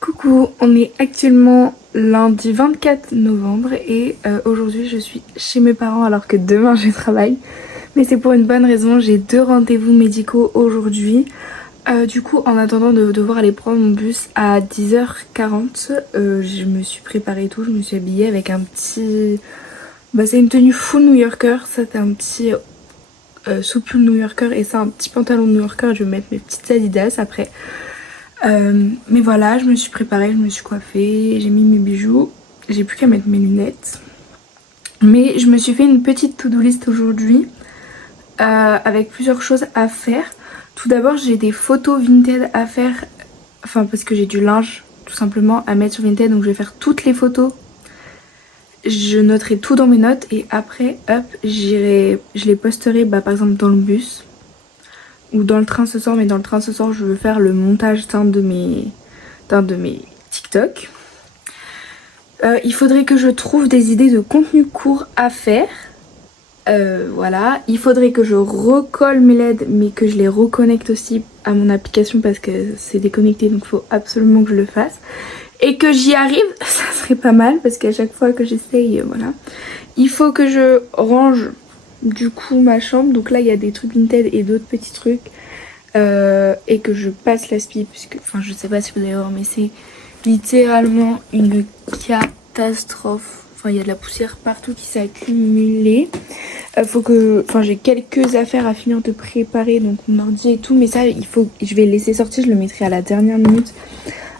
Coucou, on est actuellement lundi 24 novembre et aujourd'hui je suis chez mes parents alors que demain je travaille. Mais c'est pour une bonne raison, j'ai 2 rendez-vous médicaux aujourd'hui. Du coup en attendant de devoir aller prendre mon bus à 10h40, je me suis préparée et tout, je me suis habillée avec un petit... c'est une tenue full New-Yorker, ça c'est un petit sous-pull New-Yorker et ça un petit pantalon New-Yorker, je vais mettre mes petites Adidas après. Mais voilà, je me suis préparée, je me suis coiffée, j'ai mis mes bijoux, j'ai plus qu'à mettre mes lunettes. Mais je me suis fait une petite to-do list aujourd'hui avec plusieurs choses à faire. Tout d'abord j'ai des photos Vinted à faire, enfin parce que j'ai du linge tout simplement à mettre sur Vinted, donc je vais faire toutes les photos. Je noterai tout dans mes notes et après hop je les posterai par exemple dans le bus. Ou dans le train ce soir, mais dans le train ce soir je veux faire le montage d'un de mes TikTok. Il faudrait que je trouve des idées de contenu court à faire. Voilà, il faudrait que je recolle mes LED mais que je les reconnecte aussi à mon application parce que c'est déconnecté, donc il faut absolument que je le fasse. Et que j'y arrive, ça serait pas mal parce qu'à chaque fois que j'essaye, voilà. Il faut que je range du coup ma chambre, donc là il y a des trucs Vinted et d'autres petits trucs et que je passe l'aspi puisque, enfin je sais pas si vous allez voir mais c'est littéralement une catastrophe. Enfin il y a de la poussière partout qui s'est accumulée. Faut que, enfin j'ai quelques affaires à finir de préparer, donc mon ordi et tout, mais ça je vais le laisser sortir, je le mettrai à la dernière minute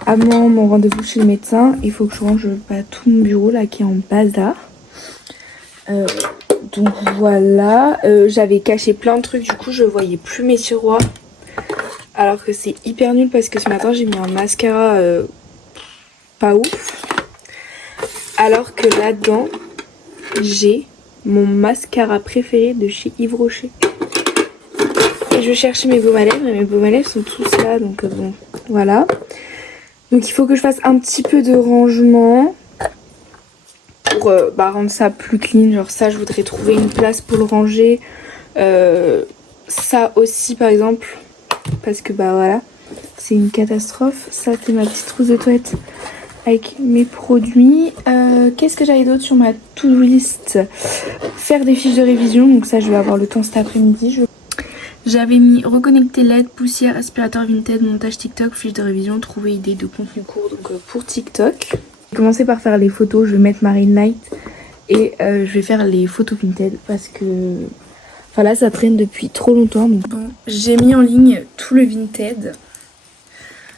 avant mon rendez-vous chez le médecin. Il faut que je range tout mon bureau là qui est en bazar. Donc voilà, j'avais caché plein de trucs, du coup je voyais plus mes tiroirs. Alors que c'est hyper nul parce que ce matin j'ai mis un mascara pas ouf. Alors que là-dedans, j'ai mon mascara préféré de chez Yves Rocher. Et je cherchais mes baumes à lèvres et mes baumes à lèvres sont tous là, donc bon, voilà. Donc il faut que je fasse un petit peu de rangement pour rendre ça plus clean. Genre ça je voudrais trouver une place pour le ranger. Ça aussi par exemple, parce que voilà, c'est une catastrophe. Ça c'est ma petite trousse de toilette avec mes produits. Qu'est-ce que j'avais d'autre sur ma to-do list? Faire des fiches de révision, donc ça je vais avoir le temps cet après-midi. J'avais mis reconnecter LED, poussière, aspirateur Vinted, montage TikTok, fiche de révision, trouver idée de contenu court donc pour TikTok. Je vais commencer par faire les photos, je vais mettre ma ring light et je vais faire les photos Vinted parce que voilà, ça traîne depuis trop longtemps. Donc bon, j'ai mis en ligne tout le Vinted,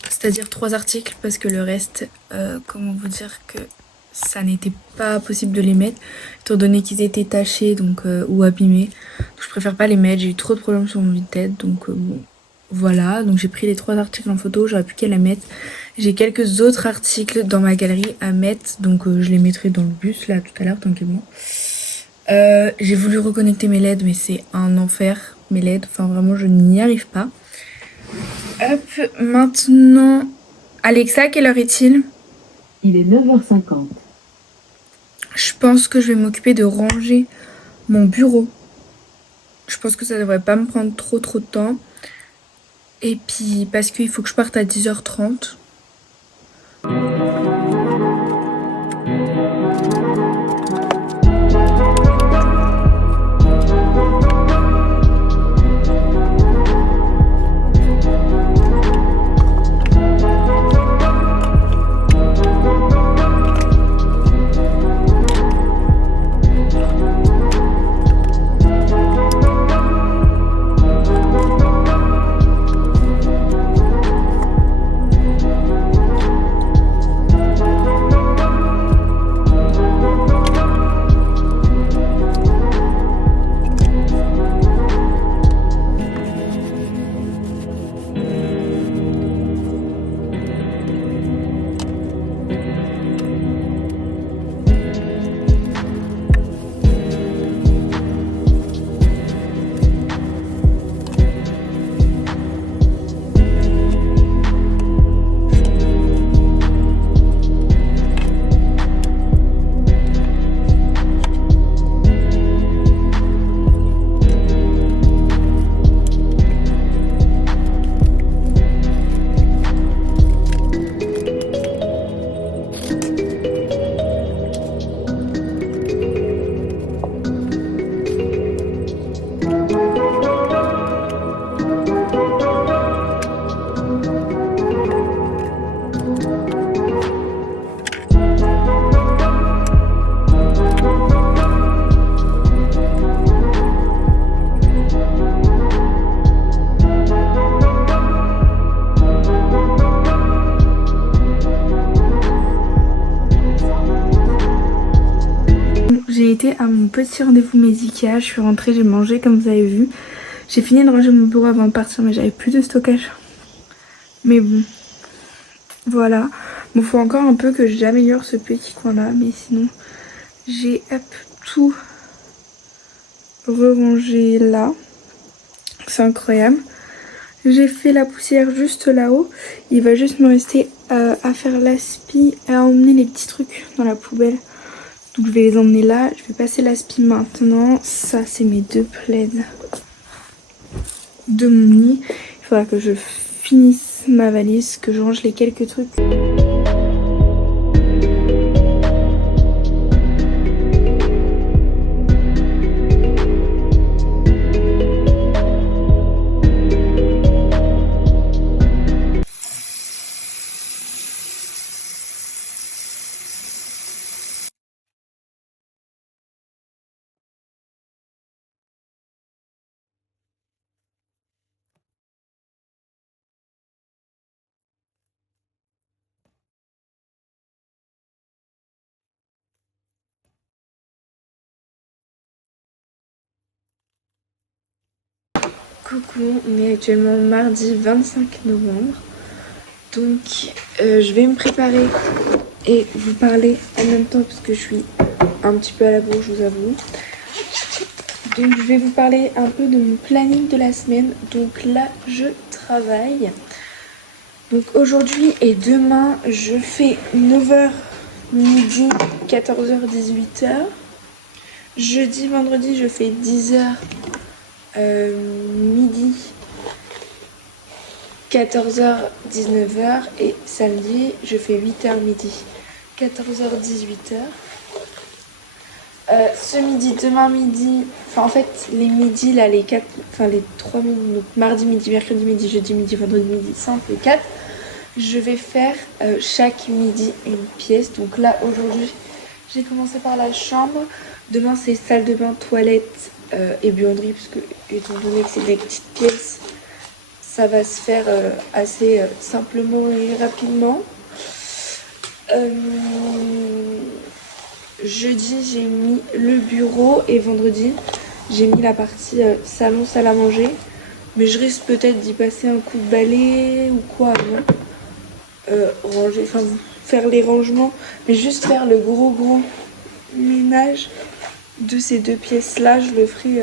c'est-à-dire 3 articles parce que le reste, comment vous dire que ça n'était pas possible de les mettre étant donné qu'ils étaient tachés donc ou abîmés. Donc je préfère pas les mettre, j'ai eu trop de problèmes sur mon Vinted, donc bon voilà. Donc j'ai pris les 3 articles en photo, j'aurais pu qu'à les mettre. J'ai quelques autres articles dans ma galerie à mettre, donc je les mettrai dans le bus là tout à l'heure tranquillement. J'ai voulu reconnecter mes LED mais c'est un enfer, mes LED, enfin vraiment je n'y arrive pas. Hop, maintenant Alexa, quelle heure est-il? Il est 9h50. Je pense que je vais m'occuper de ranger mon bureau. Je pense que ça devrait pas me prendre trop de temps. Et puis parce qu'il faut que je parte à 10h30. été à mon petit rendez-vous médical. Je suis rentrée, j'ai mangé comme vous avez vu. J'ai fini de ranger mon bureau avant de partir mais j'avais plus de stockage. Mais bon, voilà. Bon, faut encore un peu que j'améliore ce petit coin là, mais sinon j'ai tout rangé là. C'est incroyable. J'ai fait la poussière juste là-haut. Il va juste me rester à faire l'aspi et à emmener les petits trucs dans la poubelle. Donc je vais les emmener là. Je vais passer l'aspi maintenant. Ça, c'est mes 2 plaids de mon lit. Il faudra que je finisse ma valise, que je range les quelques trucs. Coucou, on est actuellement mardi 25 novembre. Donc je vais me préparer et vous parler en même temps parce que je suis un petit peu à la bourre, je vous avoue. Donc je vais vous parler un peu de mon planning de la semaine. Donc là je travaille. Donc aujourd'hui et demain je fais 9h midi, 14h, 18h. Jeudi, vendredi je fais 10h midi, 14h, 19h et samedi je fais 8h midi, 14h, 18h. Ce midi, demain midi, enfin en fait les midis là, les 3 midis, donc mardi midi, mercredi midi, jeudi midi, vendredi midi, 5 et 4, je vais faire chaque midi une pièce. Donc là aujourd'hui j'ai commencé par la chambre, demain c'est salle de bain, toilette et buanderie, parce que étant donné que c'est des petites pièces, ça va se faire assez simplement et rapidement. Jeudi j'ai mis le bureau et vendredi j'ai mis la partie salon, salle à manger. Mais je risque peut-être d'y passer un coup de balai ou quoi avant. Ranger, enfin faire les rangements, mais juste faire le gros ménage de ces 2 pièces là, je le ferai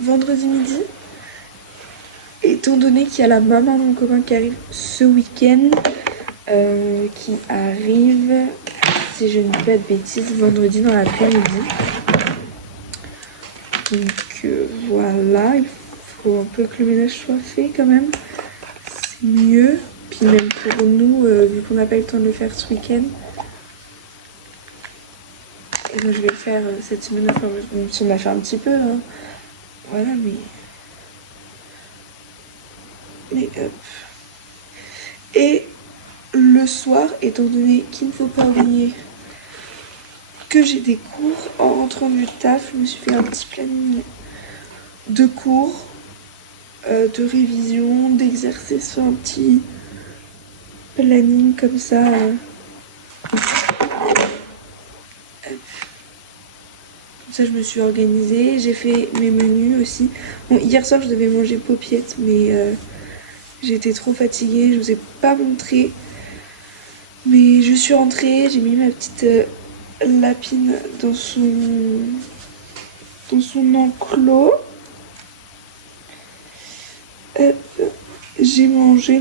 vendredi midi. Étant donné qu'il y a la maman de mon copain qui arrive ce week-end, qui arrive, si je ne dis pas de bêtises, vendredi dans l'après-midi. Donc voilà, il faut un peu que le ménage soit fait quand même. C'est mieux. Puis même pour nous, vu qu'on n'a pas eu le temps de le faire ce week-end. Et donc je vais le faire cette semaine, enfin même si on l'a fait un petit peu, hein. Voilà, mais hop. Et le soir, étant donné qu'il ne faut pas oublier que j'ai des cours, en rentrant du taf, je me suis fait un petit planning de cours, de révision, d'exercice, un petit planning comme ça. Comme ça je me suis organisée, j'ai fait mes menus aussi. Bon, hier soir je devais manger paupiette, mais j'étais trop fatiguée, je vous ai pas montré. Mais je suis rentrée, j'ai mis ma petite lapine dans son enclos. J'ai mangé,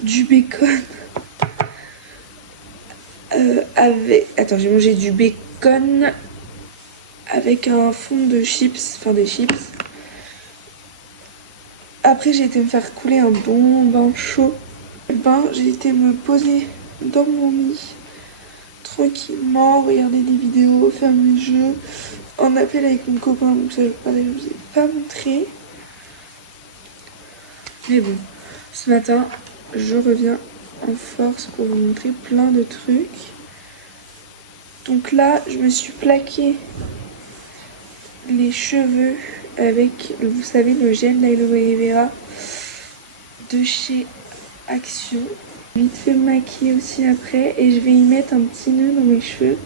du bacon j'ai mangé du bacon avec un fond de chips, enfin des chips. Après j'ai été me faire couler un bon bain chaud. J'ai été me poser dans mon lit tranquillement, regarder des vidéos, faire mes jeux, en appel avec mon copain, donc ça je vous ai pas montré. Mais bon, ce matin je reviens en force pour vous montrer plein de trucs. Donc là je me suis plaqué les cheveux avec, vous savez, le gel d'aloe vera de chez Action. Vite fait me maquiller aussi après et je vais y mettre un petit nœud dans mes cheveux.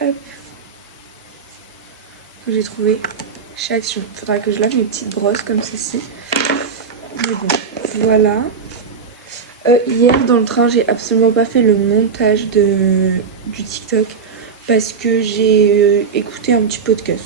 Hop. Que j'ai trouvé chez Action. Faudra que je lave mes petites brosses comme ceci. Mais bon, voilà. Hier dans le train, j'ai absolument pas fait le montage du TikTok parce que j'ai écouté un petit podcast.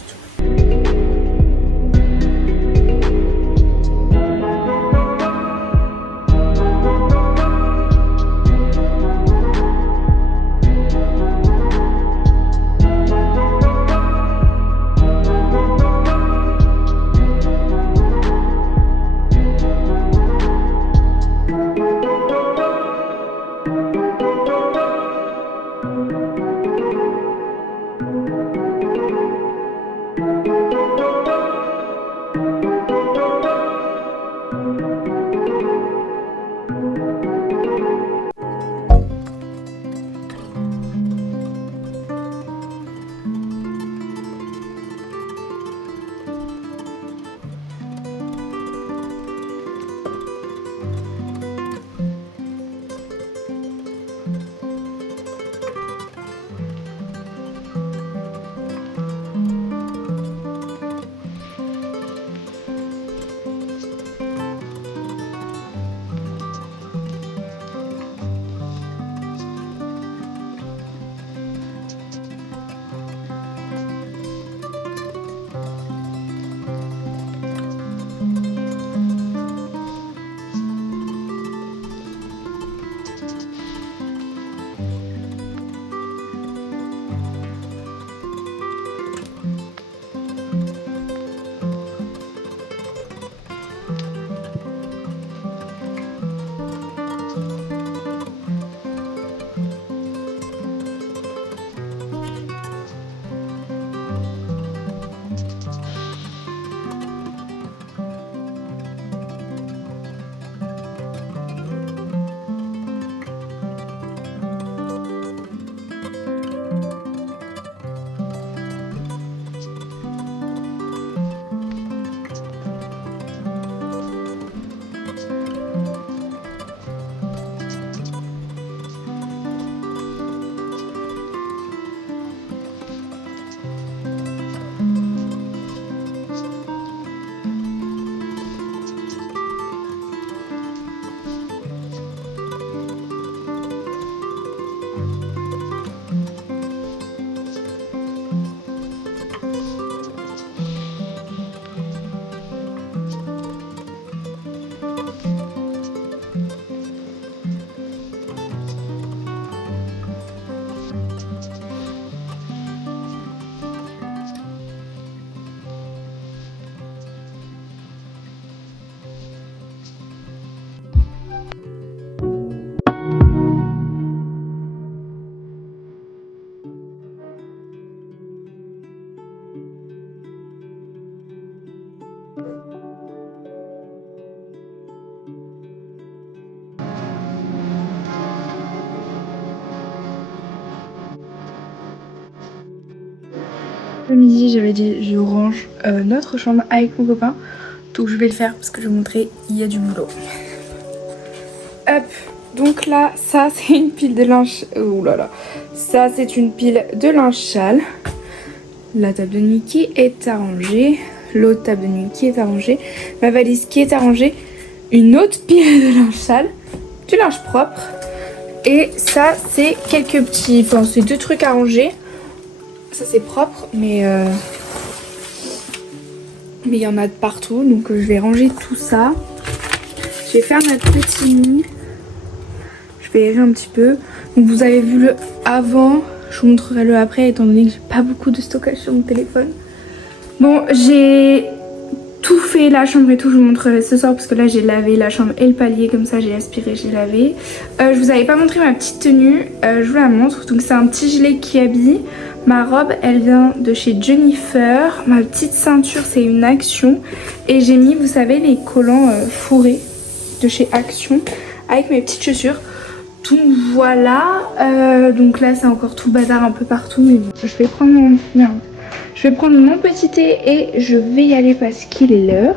Le midi, j'avais dit je range notre chambre avec mon copain. Donc je vais le faire parce que je vais vous montrer, il y a du boulot. Hop, donc là, ça c'est une pile de linge. Oh là là. Ça c'est une pile de linge sale. La table de nuit qui est arrangée. L'autre table de nuit qui est arrangée. Ma valise qui est arrangée. Une autre pile de linge sale. Du linge propre. Et ça c'est quelques petits... Enfin c'est deux trucs à ranger. Ça c'est propre mais il y en a de partout. Donc je vais ranger tout ça. Je vais faire notre petit lit. Je vais aérer un petit peu. Donc vous avez vu le avant. Je vous montrerai le après étant donné que j'ai pas beaucoup de stockage sur mon téléphone. Bon, j'ai tout fait, la chambre et tout, je vous montrerai ce soir parce que là j'ai lavé la chambre et le palier, comme ça j'ai aspiré, j'ai lavé. Je vous avais pas montré ma petite tenue, je vous la montre. Donc c'est un petit gilet qui habille. Ma robe elle vient de chez Jennifer. Ma petite ceinture c'est une Action. Et j'ai mis, vous savez, les collants fourrés de chez Action avec mes petites chaussures. Donc voilà, donc là c'est encore tout bazar un peu partout, mais bon, je vais prendre mon petit thé et je vais y aller parce qu'il est l'heure.